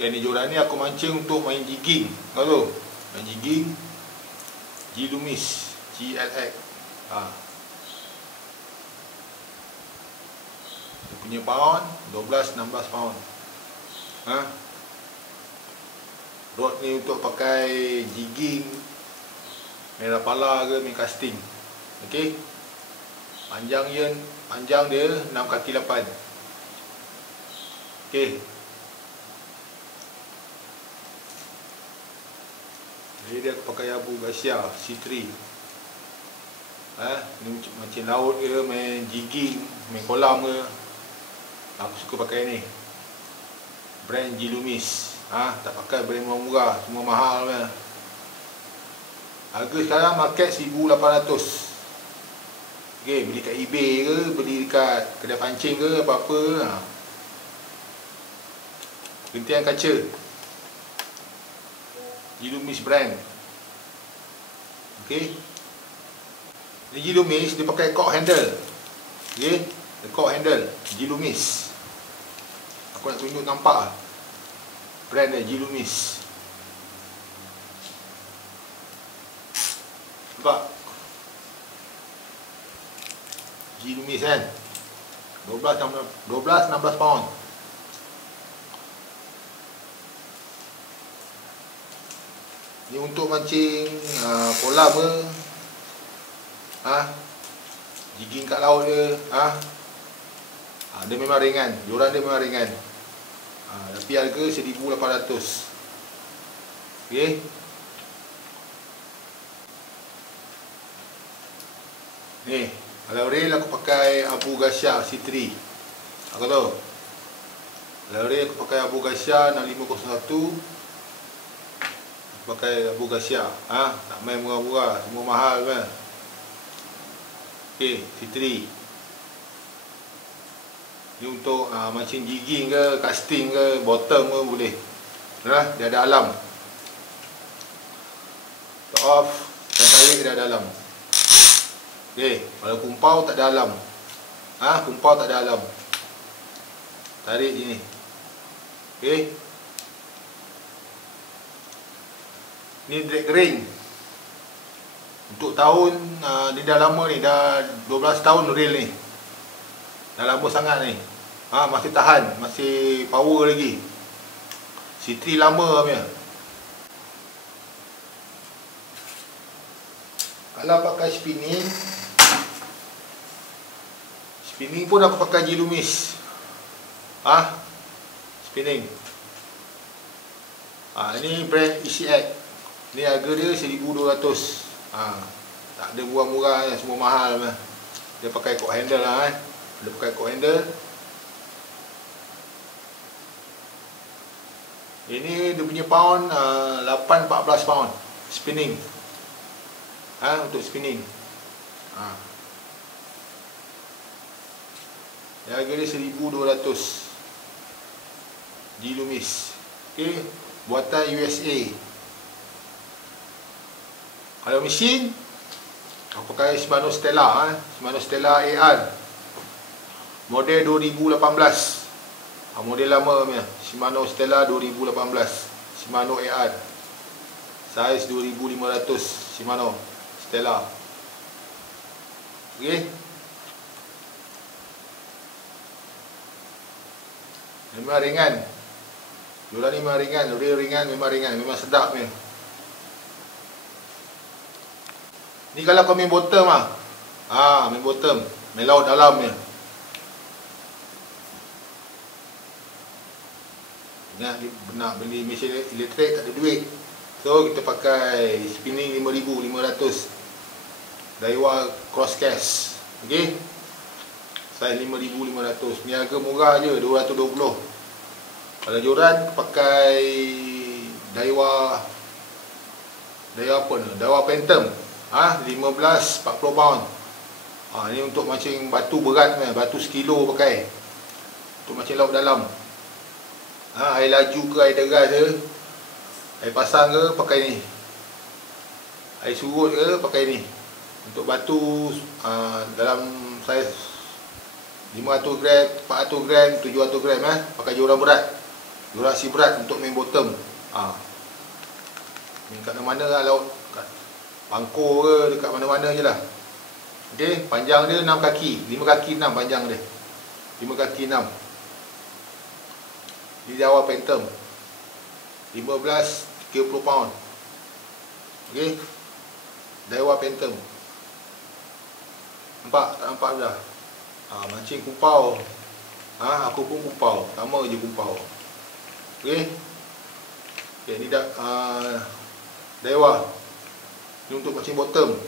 Okay, ni joran ni aku mancing untuk main jigging. Tahu tu? Main jigging G-Loomis GLX. Dia punya pound 12-16 pound. Rod ni untuk pakai jigging, main rapala ke, main casting. Okey. Panjang dia 6 kaki 8. Okey. Jadi dia aku pakai Abu Garcia C3. Ni macam laut ke, main jigging, main kolam ke. Aku suka pakai ni. Brand G-Loomis. Tak pakai brand murah-murah, semua mahal kan. Harga sekarang market 1,800. Okey, beli kat eBay ke, beli dekat kedai pancing ke, apa-apa. Gentian kaca G-Loomis brand. Okey. Ni G-Loomis dia pakai cork handle. Okey, cork handle G-Loomis. Aku nak tunjuk nampak brand dia G-Loomis. Nampak? G-Loomis kan. 12-16 pound. Ni untuk mancing kolam ke, jigging kat laut ke, dia memang ringan. Joran dia memang ringan. Tapi harga 1,800. Okey. Ni, kalau reel aku pakai Abu Garcia C3. Aku tahu. Kalau reel aku pakai Abu Garcia 6501. Pakai Abu Garcia. Tak main murah-murah, semua mahal kan. Okey, C3. Ni untuk mancing jigging ke, casting ke, bottom ke boleh. Dia ada alam. Top off, dan tarik dia ada alam. Okey, kalau kumpau tak ada alam. Kumpau tak ada alam. Tarik je ni. Okey. Ni drag ring. Untuk tahun dia dah lama ni, dah 12 tahun reel ni. Dah lama sangat ni. Masih tahan, masih power lagi. C3 lama punya. Kalau pakai spinning pun aku pakai G-Loomis. Spinning. Ini brand ECX. Ni harga dia 1,200. Tak ada murah-murah, semua mahal lah. Dia pakai cork handle lah. Dia pakai cork handle. Ini dia punya pound 8-14 pound spinning. Untuk spinning. Harga dia 1,200. G-Loomis. Okey, buatan USA. Kalau mesin, aku pakai Shimano Stella. Shimano Stella AR. Model 2018. Model lama punya. Shimano Stella 2018. Shimano AR. Saiz 2500. Shimano Stella. Okey. Memang ringan. Joran ni memang ringan. Reel ringan, memang ringan. Memang sedap punya. Ni kalau kau main bottom main bottom, main laut dalam ni. Ingat nak beli mesin elektrik tak ada duit. So kita pakai spinning 5,500. Daiwa Crosscast. Okey. Saiz 5,500. Ni harga murah je, 220. Kalau joran pakai Daiwa apa ni? Daiwa Phantom. 15-40 pound. Ni untuk mancing batu berat ni, batu sekilo pakai. Untuk mancing laut dalam. Air laju ke, air deras ke, air pasang ke, pakai ni. Air surut ke, pakai ni. Untuk batu dalam saiz 500 gram, 400 gram, 700 gram pakai joran berat. Durasi berat untuk main bottom. Main kat mana-mana lah, laut, kat Bangkor ke, dekat mana-mana je lah. Okey, panjang dia 6 kaki, 5 kaki 6 panjang dia. 5 kaki 6. Ni Daiwa Phantom. 15-30 pound. Okey. Daiwa Phantom. Nampak? Tak nampak dah. Mancing kumpau. Aku pun kumpau. Sama je kumpau. Okey. Okey, ni dah Daiwa. Ni untuk mancing bottom.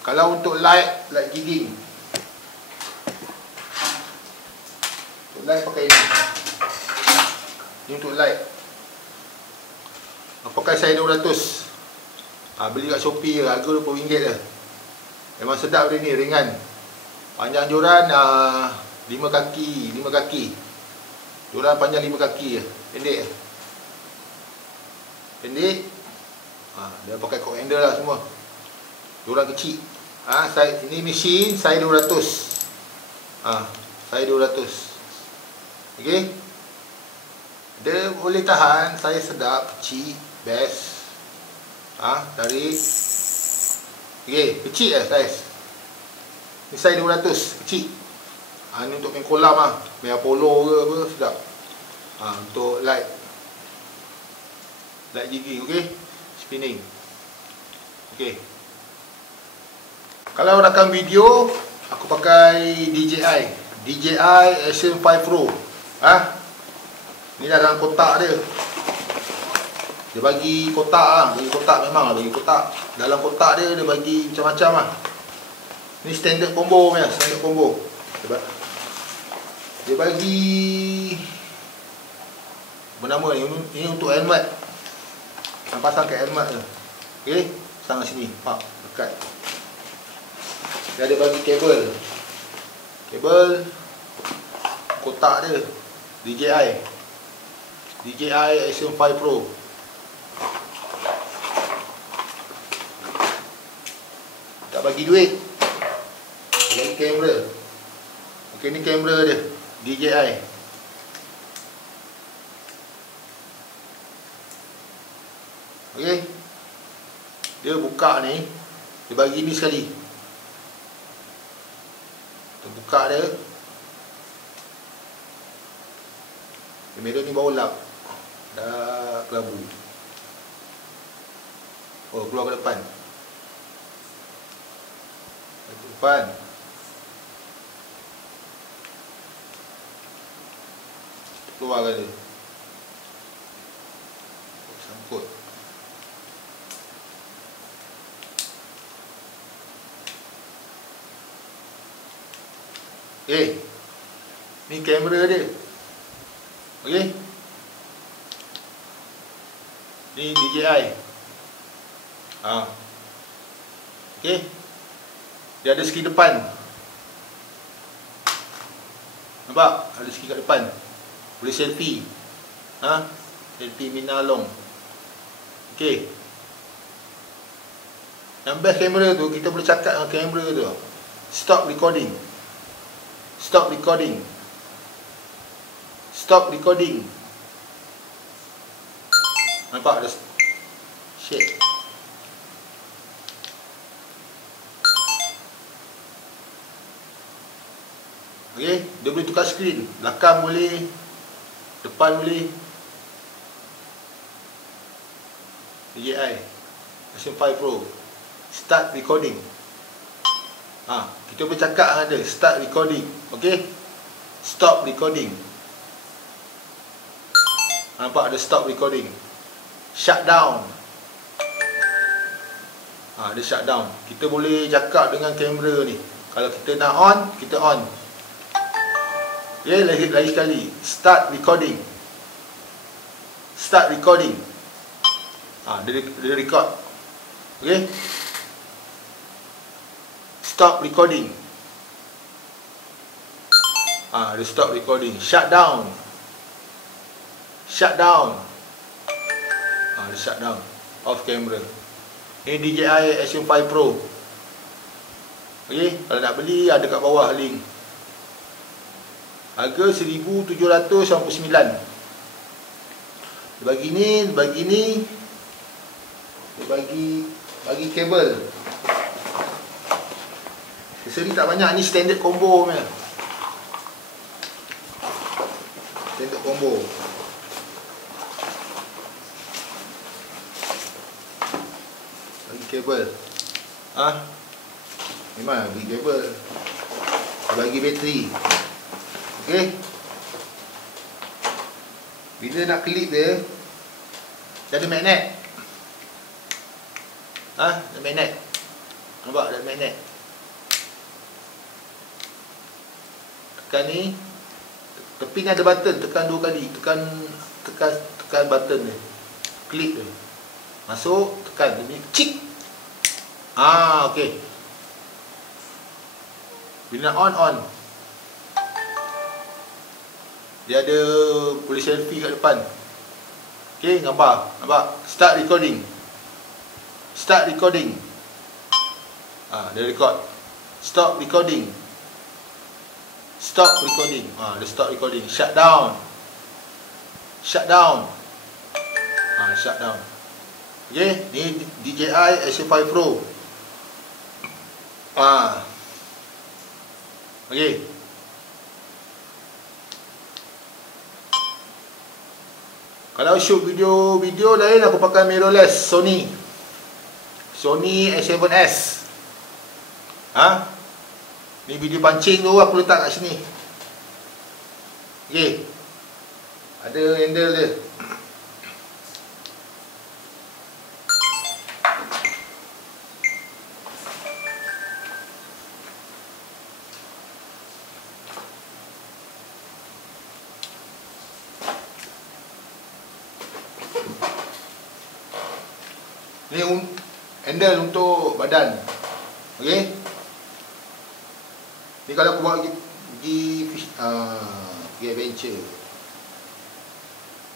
Kalau untuk light jigging. Untuk light pakai ni. Ni untuk light. Pakai saya 200. Beli kat Shopee je, harga RM20 je. Memang sedap dia ni, ringan. Panjang joran 5 kaki. Joran panjang 5 kaki je. Pendek. Dia pakai cock handle lah semua. Joran kecil. Ini mesin saya 200. Saya 200. Okey. Dia boleh tahan, saya sedap, kecil, best. Tarik. Okey, kecil lah saiz. Ni saiz 200, kecil. Ni untuk main kolam main polo ke apa, sedap. Untuk light jigging, okey. Spinning. Okey. Kalau rakam video, aku pakai DJI Action 5 Pro. Ni dalam kotak dia. Dia bagi kotak bagi kotak, memang lah bagi kotak. Dalam kotak dia bagi macam-macam lah. Ni standard combo punya, standard combo. Dia bagi apa nama ni? Ini untuk helmet. Pasang kat helmet tu. Okey, pasang kat sini. Dekat. Dia ada bagi kabel. Kotak dia DJI Action 5 Pro. Tak bagi duit. Bagi kamera. Okey, ni kamera dia DJI. Okey. Dia buka ni, dia bagi ni sekali. Kita buka dia. Kamera ni bawa lap. Dah kelabu. Keluar ke depan. Keluar ke dia. Sangkut. Ni kamera dia. Okey. Ni DJI. Okey. Dia ada skrin depan. Nampak? Ada skrin kat depan. Boleh selfie. Selfie Mina Long. Okey. Yang best kamera tu, kita boleh cakap dengan kamera tu. Stop recording. Stop recording. Stop recording. Nampak ada shake. Okey, dia boleh tukar skrin. Belakang boleh, depan boleh. DJI Action 5 Pro. Start recording. Kita boleh cakap dengan dia, start recording. Okey. Stop recording. Nampak ada stop recording. Shut down. Dia shut down. Kita boleh cakap dengan kamera ni. Kalau kita nak on, kita on. Okey, lagi sekali. Start recording. Start recording. Dia record. Okey. Stop recording. Dia stop recording. Shut down. Shut down. Dia shut down. Off camera. Ini DJI Action 5 Pro. Okey, kalau nak beli ada kat bawah link. Harga 1799. bagi ni, dia bagi kabel. Seri tak banyak, ni standard combo punya. Standard combo. Bagi kabel. Memang bagi kabel. Bagi bateri. Okey. Bila nak klip dia ada magnet. Ada magnet. Nampak ada magnet. Tekan ni. Tepi ni ada button, tekan 2 kali. Tekan button ni. Klik dia. Masuk, tekan dia ni. Cik. Okey. Bila on. Dia ada boleh selfie kat depan. Okey, gambar. Nampak? Start recording. Dia record. Stop recording. Dia stop recording. Shut down. Shut down. Okey, ni DJI Action 5 Pro. Okey. Kalau shoot video lain, aku pakai mirrorless Sony A7S. Ni video pancing tu aku letak kat sini. Okey. Ada handle dia. Ni handle untuk badan. Okey. Ni kalau aku bawa pergi adventure.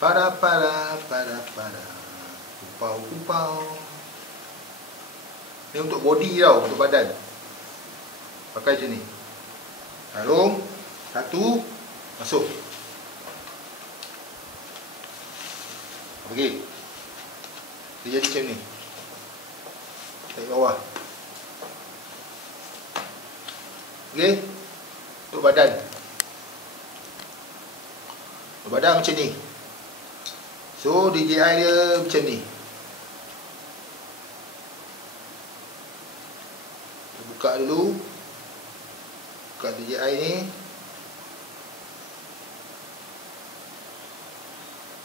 Para kupau. Ni untuk body tau, untuk badan. Pakai macam ni. Taruh satu, masuk. Okey. Dia jadi macam ni. Tarik bawah. Okey. Untuk badan. Untuk badan macam ni. So DJI dia macam ni. Kita buka dulu. Buka DJI ni.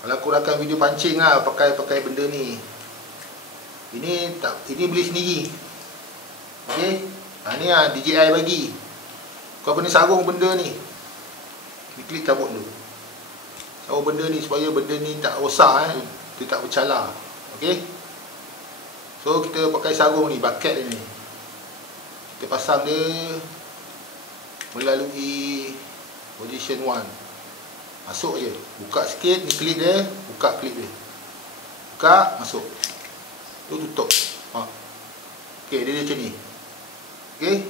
Kalau aku rakam video pancing lah, pakai benda ni. Ini beli sendiri. Okey. Ni DJI bagi. Kau kena sarung benda ni. Ni klik cabut dulu. Sarung benda ni supaya benda ni tak rosak, dia tak bercalar. Okey. So kita pakai sarung ni, bucket ni. Kita pasang dia melalui position 1. Masuk je. Buka sikit, ni klik dia, buka klik dia. Buka, masuk. Tu tutup. Okey, dia macam ni. Okey.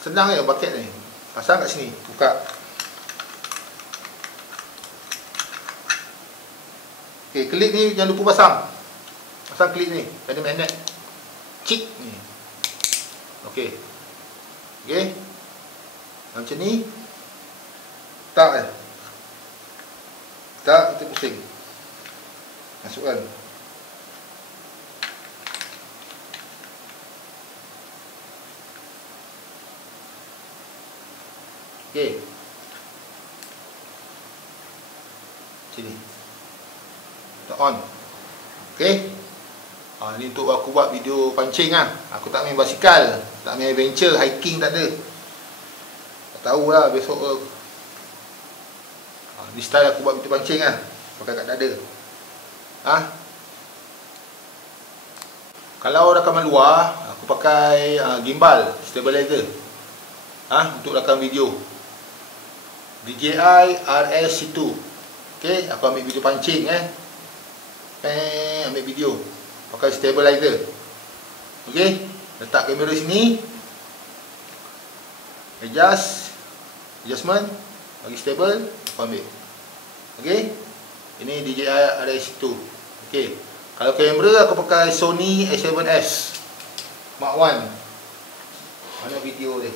Senang je bucket ni. Pasang kat sini, buka. Okey, klik ni jangan lupa pasang. Pasang klik ni, ada magnet. Cik ni. Okey. Okey. Macam ni. Tak je. Tak, kita pusing. Masukkan. Okey. Sini. Kita on. Okey. Ni untuk aku buat video pancing lah. Aku tak main basikal, tak main adventure, hiking tak ada. Tak tahulah besok. Ni style aku buat video pancing lah. Pakai kat dada. Kalau rakaman luar, aku pakai gimbal stabilizer. Untuk rakam video. DJI RS1. Okey, aku ambil video pancing ambil video. Pakai stabilizer. Okey, letak kamera sini. Adjustment, bagi stable, aku ambil. Okey. Ini DJI ada situ. Okey. Kalau kamera aku pakai Sony A7S Mark 1. Mana video dia?